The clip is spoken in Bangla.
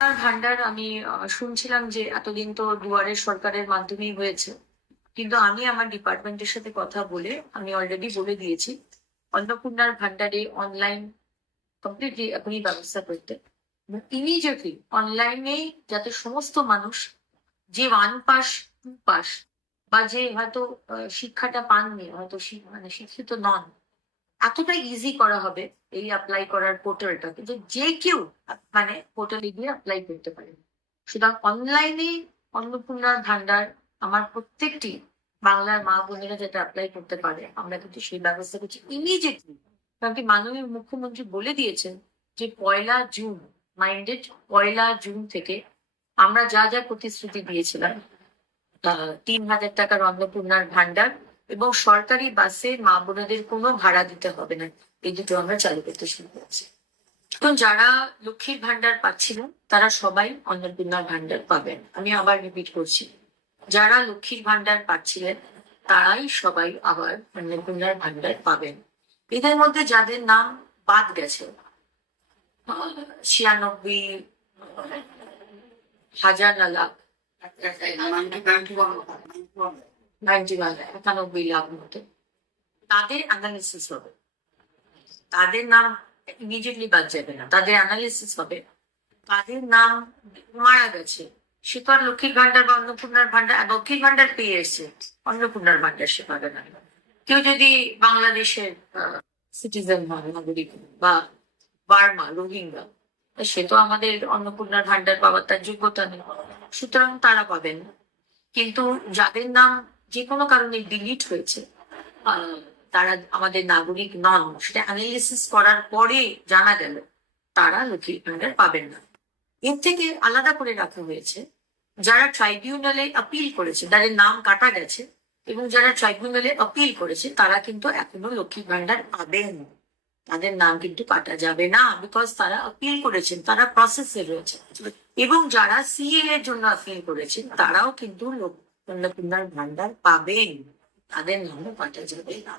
আর ভান্ডার আমি শুনছিলাম যে এতদিন তো দুয়ারের সরকারের মাধ্যমেই হয়েছে, কিন্তু আমি আমার ডিপার্টমেন্টের সাথে কথা বলে আমি অলরেডি বলে দিয়েছি অন্নপূর্ণার ভান্ডারে অনলাইন কমপ্লিটলি এখনই ব্যবস্থা করতে, ইমিডিয়েটলি অনলাইনেই যাতে সমস্ত মানুষ যে 1 পাস 2 পাস বা যে হয়তো শিক্ষাটা পাননি, হয়তো মানে শিক্ষিত নন, এতটা ইজি করা হবে এই অ্যাপ্লাই করার পোর্টালটা, কিন্তু যে কেউ মানে পোর্টালে গিয়ে অ্যাপ্লাই করতে পারে। সুতরাং অনলাইনে অন্নপূর্ণার ভান্ডার আমার প্রত্যেকটি বাংলার মা বোনেরা যাতে অ্যাপ্লাই করতে পারে, আমরা কিন্তু সেই ব্যবস্থা করছি ইমিডিয়েটলি। কারণ কি মাননীয় মুখ্যমন্ত্রী বলে দিয়েছেন যে 1লা জুন, মাইন্ডেড, 1লা জুন থেকে আমরা যা যা প্রতিশ্রুতি দিয়েছিলাম, 3,000 টাকার অন্নপূর্ণার ভান্ডার এবং সরকারি বাসে মা বোনেদের কোনো ভাড়া দিতে হবে না, এই দুটো আমরা চালু করতে শুরু করেছি। এখন যারা লক্ষ্মীর ভান্ডার পাচ্ছিলেন তারা সবাই অন্নপূর্ণার ভান্ডার পাবেন। আমি আবার রিপিট করছি, যারা লক্ষ্মীর ভান্ডার পাচ্ছিলেন তারাই সবাই আবার অন্নপূর্ণার ভান্ডার পাবেন। এদের মধ্যে যাদের নাম বাদ গেছে, 96,000 না লাখ, 91 লাখ মতো, তাদের অ্যানালিসিস হবে। তাদের নাম ইমিডিয়েটলি বাদ যাবে না, তাদের অ্যানালিসিস হবে। তাদের নাম মারা গেছে, সে তো আর লক্ষ্মীর ভান্ডার বা অন্নপূর্ণার ভান্ডার, লক্ষ্মীর ভান্ডার পেয়ে এসছে, অন্নপূর্ণার ভান্ডার সে পাবে না। কেউ যদি বাংলাদেশের সিটিজেন হয়, নাগরিক, বা বার্মা, রোহিঙ্গা, সে তো আমাদের অন্নপূর্ণার ভান্ডার পাওয়ার তার যোগ্যতা নেই, সুতরাং তারা পাবেন না। কিন্তু যাদের নাম যে কোনো কারণে ডিলিট হয়েছে, তারা আমাদের নাগরিক নন, সেটা অ্যানালিসিস করার পরে জানা গেল তারা লক্ষ্মীর ভান্ডার পাবেন না। এর থেকে আলাদা করে রাখা হয়েছে যারা ট্রাইব্যুনালে আপিল করেছে, যাদের নাম কাটা গেছে এবং যারা ট্রাইব্যুনালে আপিল করেছে তারা কিন্তু এখনো লক্ষ্মীর ভান্ডার পাবেন। তাদের নাম কিন্তু কাটা যাবে না, বিকজ তারা আপিল করেছেন, তারা প্রসেসে রয়েছে। এবং যারা সিএ এর জন্য আপিল করেছেন তারাও কিন্তু অন্নপূর্ণার ভান্ডার পাবেন, তাদের নামও কাটা যাবে না।